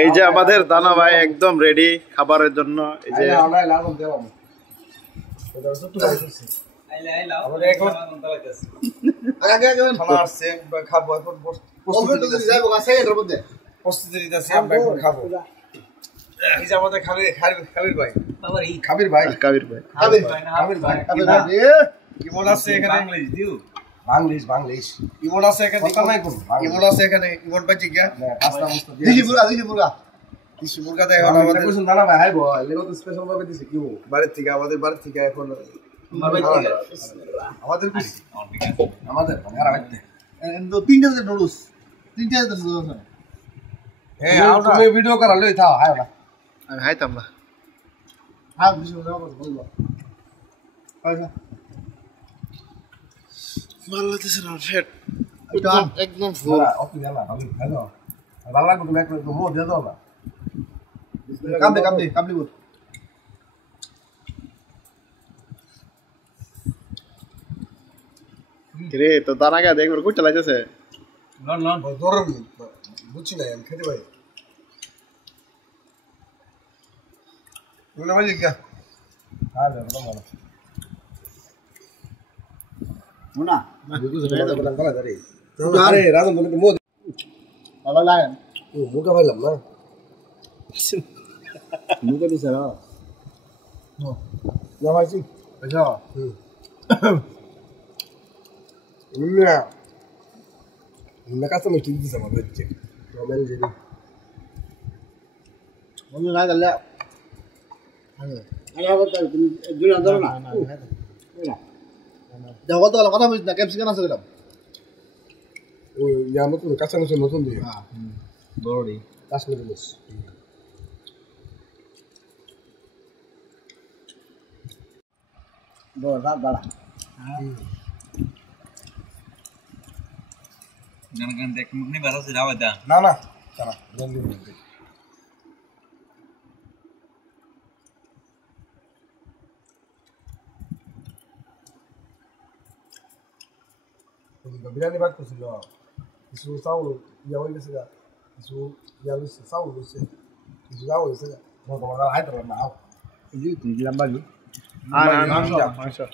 এই যে আমাদের দানা ভাই একদম রেডি খাবারের জন্য। এই যে কেমন আছে এখানে ইংলিশ দিও বাংলিশ বাংলিশ ইমন আছে এখানে কথা নাই কোন ইমন আছে এখানে ইমন পাচ্ছি কি পাঁচটা মস্ত দিছি মুরগা দেয় এখন আমাদের কোন দানা ভাই হাইবো লেগো তো স্পেশাল ভাবে দিছে কি বাড়ির থেকে আমাদের বাড়ির থেকে এখন আমাদের খুশি আমাদের আমরা বাইতে এন্ড তিনটা যে নুডলস তিনটা যে নুডলস হ্যাঁ তুমি ভিডিও করা লই থাও হাই না আমি হাইতাম না। হ্যাঁ ভিডিও করা বলবো আচ্ছা ভালো দিছে না ফেট একদম ফুল ওকে না ভালো ভালো লাগবে তুমি একটু মো দিয়ে দাও না কামড়ি বল রে তো দানা গা দেখবার কই চালাইতেছে না না গরম বুঝছি না আমি খেতে পারি না ভাই কি হ্যাঁ ভালো ভালো মুনা বুঝছ না এটা বলা করা যাবে আরে রাজন বলে মো ভালো লাগে ও মুকা ভাইলাম না মুকা দিছ না না ভাইছি আচ্ছা না না কাছে মিষ্টি দিছ আমার বাচ্চা রমেন জেরি মনে না গেল আরে বলতে তুমি দুই আন্দর না না দেখো তো কথা বুঝ না ক্যাপসিকাম আছে দিলাম ও ইয়া নতুন কাঁচা নতুন দিয়ে হ্যাঁ বড়ি কাশ্মীরি মিশ বড় দাঁড়া जनगण देख मुकनी बारा से राव दा ना ना चला जल्दी जल्दी बिरयानी बात कुछ लो इसु साउल या वही से इसु या लुस साउल लुस इसु साउल से वो तो वाला है तो ना आओ ये तुम लंबा ली हां ना माशा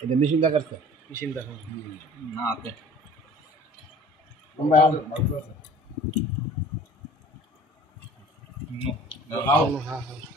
ये मशीन का करते मशीन दा ना आते हम आओ नो हां हां